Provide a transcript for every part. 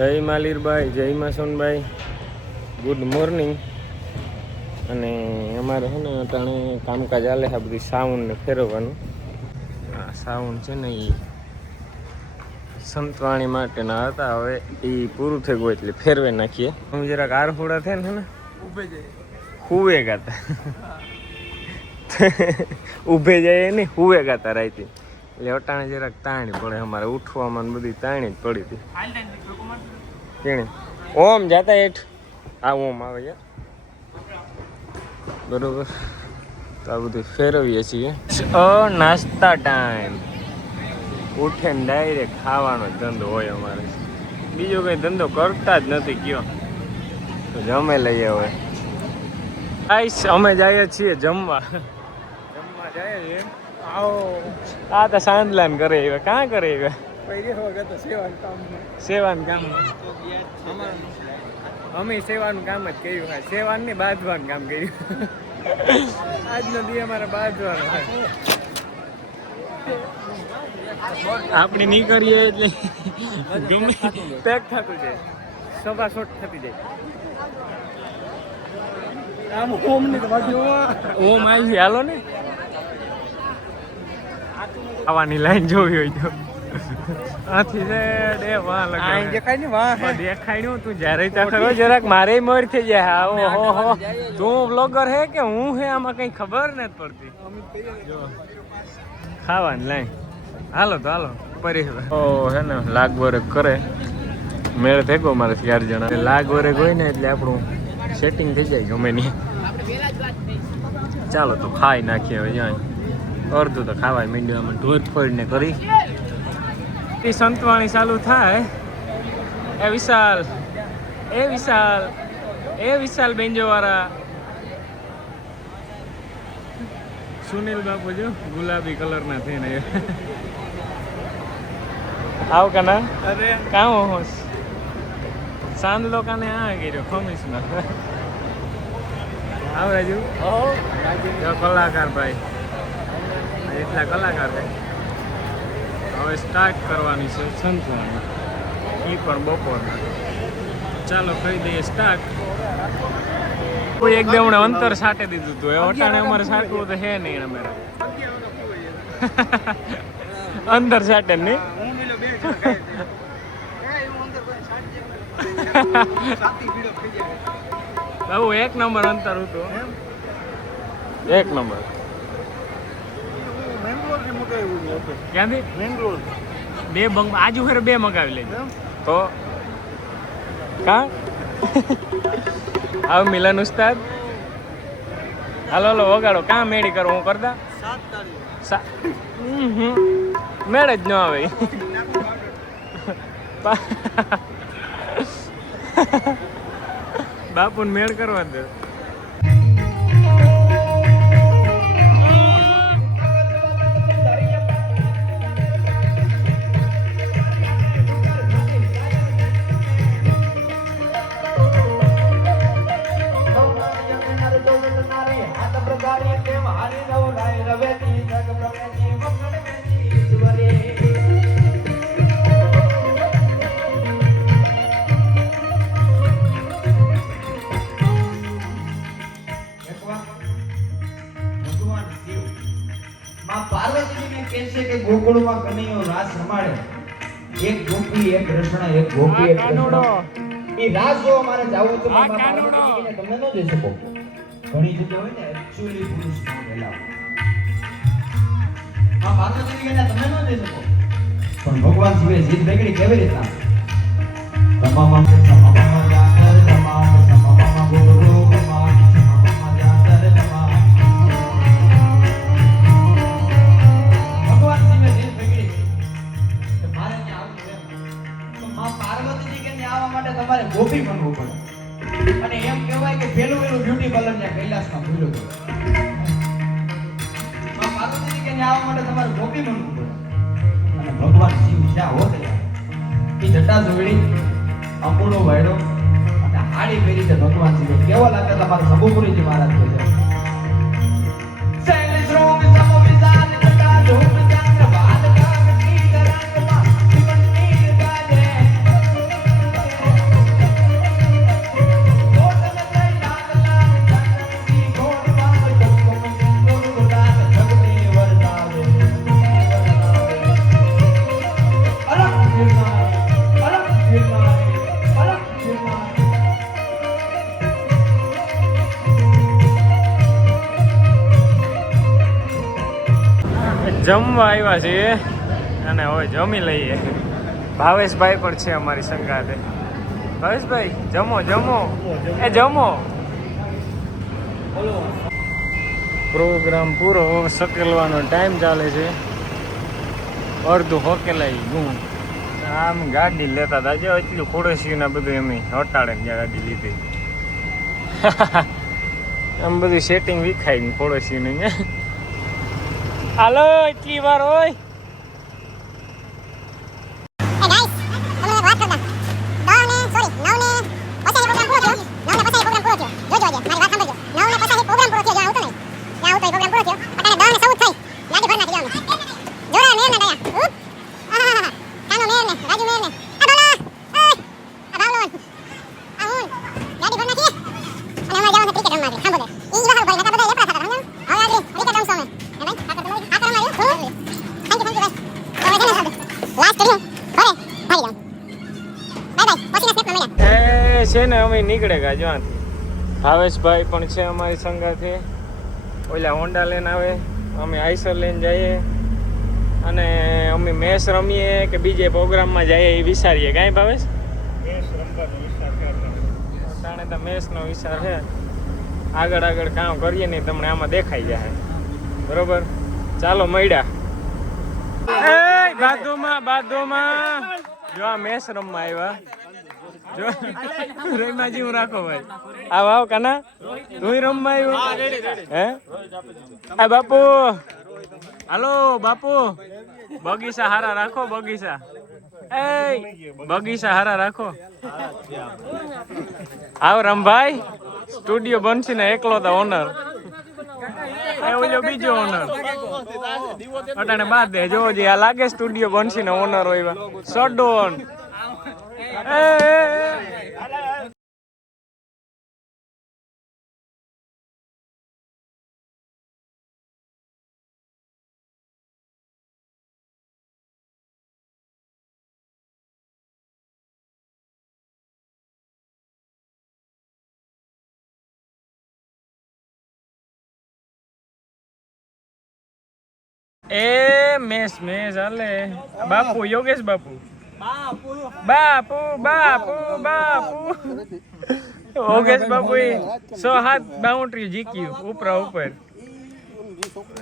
જય માલીરભાઈ, જય માસોનભાઈ, good morning. અને અમારે છે ને અટાણે કામકાજ ચાલે છે બધી સાઉન્ડને ફેરવવાનું. આ સાઉન્ડ છે ને એ સંતવાણી માટેના હતા, હવે એ પૂરું થઈ ગયું એટલે ફેરવે નાખીએ. હું જરાક આરફોડા થાય ને હુવે ગાતા ઊભે જાય ને હુવે ગાતા રાઈતી એટલે અટાણે જરાક તાણી પડે. અમારે ઉઠવામાં બધી તાણી જ પડી હતી. કેણે ઓમ જાતા હેઠ આ ઓમ આવે છે બરોબર. તો આ બધું ફેરવીએ છીએ. નાસ્તા ટાઈમ ઉઠે ને ડાયરેક્ટ ખાવાનો ધંધો હોય અમારે. બીજો કંઈ ધંધો કરતા જ નથી. કયો તો જમે લઈએ. હવે આઈશ અમે જઈએ છીએ જમવા જઈએ છીએ. આવો આ તો સાંજલાન કરે હવે કાં કરે હવે સેવાનું કામ. અમે સેવાનું કામ જ કર્યું. હા, સેવાનું ને બાંધવાનું કામ કર્યું. આજનો દી અમારે બાંધવાનો હોય. આપણે નહીં કરીએ એટલે ગમે પેક થતું જાય, સભા શોટ થતી જાય. આમ ઓમ ને ઓમ આવી હાલો ને ખાવાની લાઈન જોવી હોય તો આથી દે વાહ લગાય દેખાય ને વાહ દેખાય ને. તું જ્યારે ખરો જરાક મારે મોર થઈ જાય. ઓહો હો તું બ્લોગર હે કે હું હે આમાં કઈ ખબર નથી પડતી. જો ખાવાની લાઈન હાલો તો હાલો પરી ઓ હે ને લાગ વરેક કરે મેળ થઈ ગયો મારે 4 જણા. લાગ વરેક હોય ને એટલે આપણું સેટિંગ થઈ જાય ગમે નહીં. ચાલો તો ખાઈ નાખીએ હવે. જાય અડધું તો ખાવાય મીંડવામાં ઢોર ફોડીને કરી. એ સંતવાણી ચાલુ થાય. એ વિશાલ બેન્જોવાળા સુનિલ બાપુ જો ગુલાબી કલરના થઈને આવ કના અરે કામ હોશ સાંજ લોકોને આ ગયો ખમીસમાં આવ રાજુ કલાકાર ભાઈ એટલા કલાકાર છે. હવે સ્ટાર્ટ કરવાની છે સંતવાણી, એ પણ બપોરના. ચાલો કરી દઈએ સ્ટાર્ટ. કોઈ એકદમ અંતર સાટે દીધું હતું. એ અટાણે અમારે સાટવું તો હે નહીં. અમારે અંદર સાટે નહીં. બહુ 1 નંબર અંતર હતું. 1 નંબર. ક્યાંથી? મેંગ્લોર. 2 બંગ આજુ ફેર 2 મગાવી લેજો તો કા આવ મિલન ઉસ્તાદ. હાલો હાલો વગાડો. કાં મેળી કરો હું કરતા 7 તારીખ મેળ જ ન આવે. બાપુને મેળ કરવા દે. ગોકુળમાં કનૈયો રાસ રમાડે. એક ગોપી એક કૃષ્ણ, એક ગોપી એક કૃષ્ણ. ઈ રાસ જો અમારે જાવું તો તમે ન જઈ શકો. ઘણી જગ્યા હોય ને એક્ચ્યુઅલી પુરુષ નો વેલા આ પાર્વતી કે તમે ન જઈ શકો. પણ ભગવાન શિવે જીત બેગડી કેવી રીતના તમામ ગોપી બનવું પડે. અને એમ કહેવાય કે પેલું બ્યુટી પાર્લર ને કૈલાસમાં ખુલ્યું છે. પાર્વતી કે આવવા માટે તમારે ગોપી બનવું પડે. અને ભગવાન શિવ જ્યાં હોતે એ જટા જોડી અંબુડો વાયડો અને હાડી પહેરી છે. ભગવાન શિવ કેવા લાગે તમારે સબુપુરીજી મહારાજ કહે છે શૈલેશ રોગ સમો વિશાલ જટા ધૂપ ચંદ્ર બાલ કાગ કી તરંગમાં જીવન નીર ગાજે જમવા આવ્યા છીએ અને હવે જમી લઈએ. ભાવેશભાઈ પણ છે અમારી સંગાતે. ભાવેશભાઈ જમો જમો એ જમો. પ્રોગ્રામ પૂરો સકેલવાનો ટાઈમ ચાલે છે. અડધું હોકેલાઈ ગયું. આમ ગાડી લેતા હતા જો એટલું ખોડસીને બધું એમ હટાડે ગાડી લીધી. આમ બધું સેટિંગ વિખાય ને ખોડસીને હાલો એટલી વાર હોય. છે ને અમે નીકળે ગયા જ્યાંથી. ભાવેશભાઈ પણ છે અમારી સંગાથે. ઓલા હોન્ડા લઈને આવે, અમે આઈસર લઈને જઈએ અને અમે મેચ રમીએ કે બીજે પ્રોગ્રામમાં જઈએ એ વિચારીએ. કાંઈ ભાવેશ અટાણે તો મેચનો વિચાર છે. આગળ આગળ કામ કરીએ નહીં તમને આમાં દેખાઈ જાય. બરોબર ચાલો મળ્યા. એ બાજુમાં જો આ મેચ રમવા આવ્યા. જો રહીમાજી હું રાખો ભાઈ. આવ કાના તું રમવા આવ્યો હે? આ બાપુ હાલો બાપુ બગીચા હારા રાખો. બગીચા બગીચા હારા રાખો. આવ રમભાઈ સ્ટુડિયો બનશે ને એકલો તો ઓનર ઓલો બીજો ઓનર અટાણે બાદ દે. જો જે આ લાગે સ્ટુડિયો બનશે ને ઓનર હોય સડોન. એ મેસ હાલે. બાપુ યોગેશ બાપુ બાપુ બાપુ બાપુ યોગેશ બાપુ 107 બાઉન્ડ્રી જીક્યું ઉપરા ઉપર.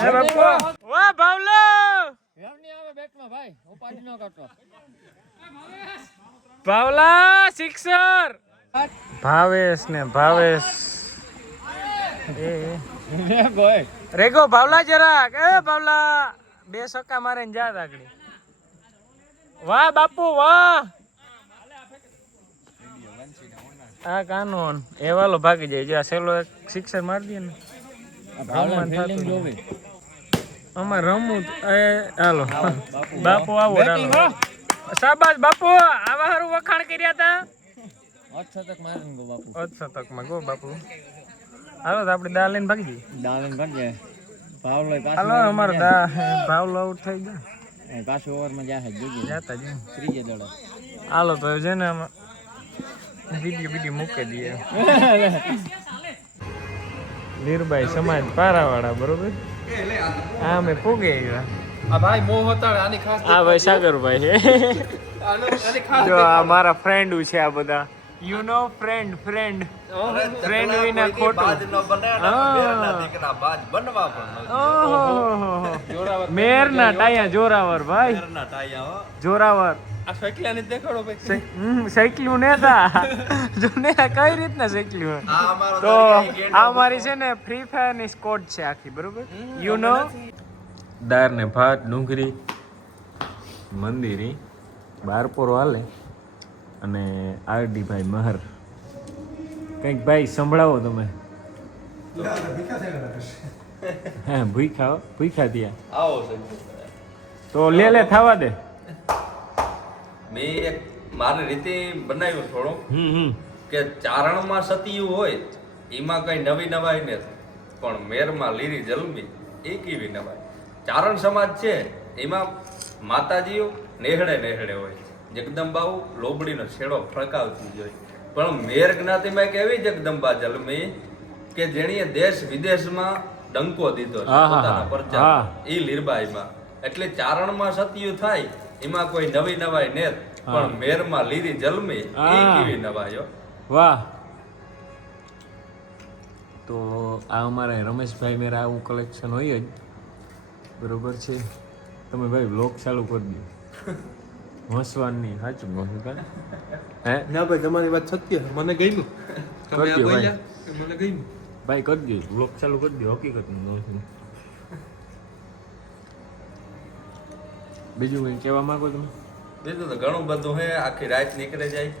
હે બાપુ વાહ ભાવલો ભાવલા સિક્સર. ભાવેશ ને ભાવેશ રેગો ભાવલા જરાક. એ ભાવલા 2 સક્કા મારે ને જા આગળ. વાહ બાપુ વાહ. આ કાનોન એ વાલો ભાગી જાય. જો આ સેલો એક સિક્સર મારી દે ને અમાર રમવું. હાલો બાપુ આવો. શાબાશ બાપુ આવા હારું વખાણ કર્યા હતા. અડશતકમાં ગો બાપુ. હાલો તો આપણે દા લઈને ભાગી જઈએ. હાલો અમારો ભાવલો આઉટ થઈ જાય. પાછો ઓવરમાં જાતા જ ત્રીજે દડો. હાલો તો છે ને આમાં વિડીયો મૂકી દઈએ. લીરબાઈ સમાજ પારાવાળા બરોબર. હા અમે પૂગે આવ્યા. આ ભાઈ સાગરભાઈ છે. જો આ મારા ફ્રેન્ડ છે આ બધા. યુ નો ફ્રેન્ડ વિના ખોટું. મેર ના ટાયા જોરાવર ભાઈ. જોરાવર સાયકલું નેતા જો ને કઈ રીતના સાયકલું. તો આ મારી છે ને ફ્રી ફાયર ની સ્કોડ છે આખી બરોબર. યુ નો દાળ ને ભાત ડુંગળી મંદિરી બારપોરો હાલે અને આરડી ભાઈ મહર. કંઈક ભાઈ સંભળાવો તમે. હા ભૂખા ત્યાં તો લે થવા દે. મેં એક મારી રીતે બનાવ્યું થોડું કે ચારણમાં સતિયું હોય એમાં કઈ નવી નવાઈ નથી, પણ મેરમાં લીરી જલમી એ કેવી નવાઈ. ચારણ સમાજ છે એમાં માતાજીઓ નેહડે હોય, જગદંબાઓ લોબડીનો છેડો ફળકાવતી હોય, પણ મેર જ્ઞાતિમાં એક એવી જગદંબા જલમી કે જેણીએ દેશ વિદેશમાં ડંકો દીધો પોતાના પરચા, એ લીરબાઈમાં. એટલે ચારણમાં સતિયું થાય એમાં કોઈ નવી નવાઈ નેત, પણ મેરમાં લીરી જલમી એ કેવી નવાયો. વાહ. તો આ અમારે રમેશભાઈ મેરા આવું કલેક્શન હોય જ, બરોબર છે. તમે ભાઈ બ્લોગ ચાલુ કરી દો. હસવાની સાચું કહું કાં? હે ના ભાઈ તમારી વાત સત્ય છે, મને ગમ્યું. તમે કરજો આ ભાઈ. બોલ્યા એ મને ગમ્યું. ભાઈ કરી દો, બ્લોગ ચાલુ કરી દો. હકીકતનું કહું છું. બીજું કંઈ કહેવા માંગો તમે? બીજું તો ઘણું બધું હે, આખી રાત નીકળે જાય.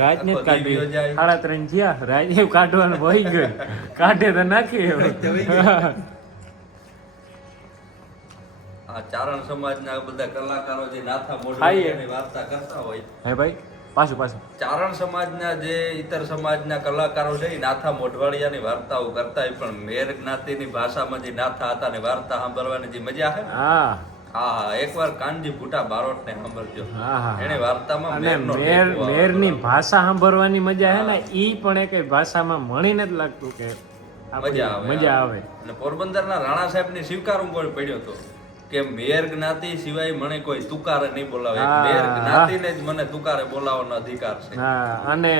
રાત ને જ આખો કાઢી દિવસ જાય. 3:30 થયા. રાત એવું કાઢવાનું વહી ગયું. કાઢે તો નાખી આ ચારણ સમાજના બધા કલાકારો જે નાથા હાય. મોઢવાડિયાની વાર્તા કરતા હોય, હે ભાઈ પાછું ચારણ સમાજના જે ઇતર સમાજના કલાકારો છે એ નાથા મોઢવાડિયાની વાર્તાઓ કરતા હોય, પણ મેર જ્ઞાતિની ભાષામાં જે નાથા હતા ને વાર્તા સાંભળવાની જે મજા છે ને, હા હા એકવાર કાનજી ભૂટા બારોટને સાંભળજો. હા હા. એને વાર્તામાં અને મેરનો મેર ટેકો મેરની આવે. ભાષા સાંભળવાની મજા હે ને, ઈ પણ એક ભાષામાં મળીને જ લાગતું કે મજા આવે. મજા આવે. અને પોરબંદરના રાણા સાહેબની સ્વીકારવું પડ્યો હતો કે મેર જ્ઞાતિ સિવાય મને કોઈ તુકારે નહીં બોલાવે. હા. મેર જ્ઞાતિને જ મને તુકારે બોલાવવાનો અધિકાર છે. હા. અને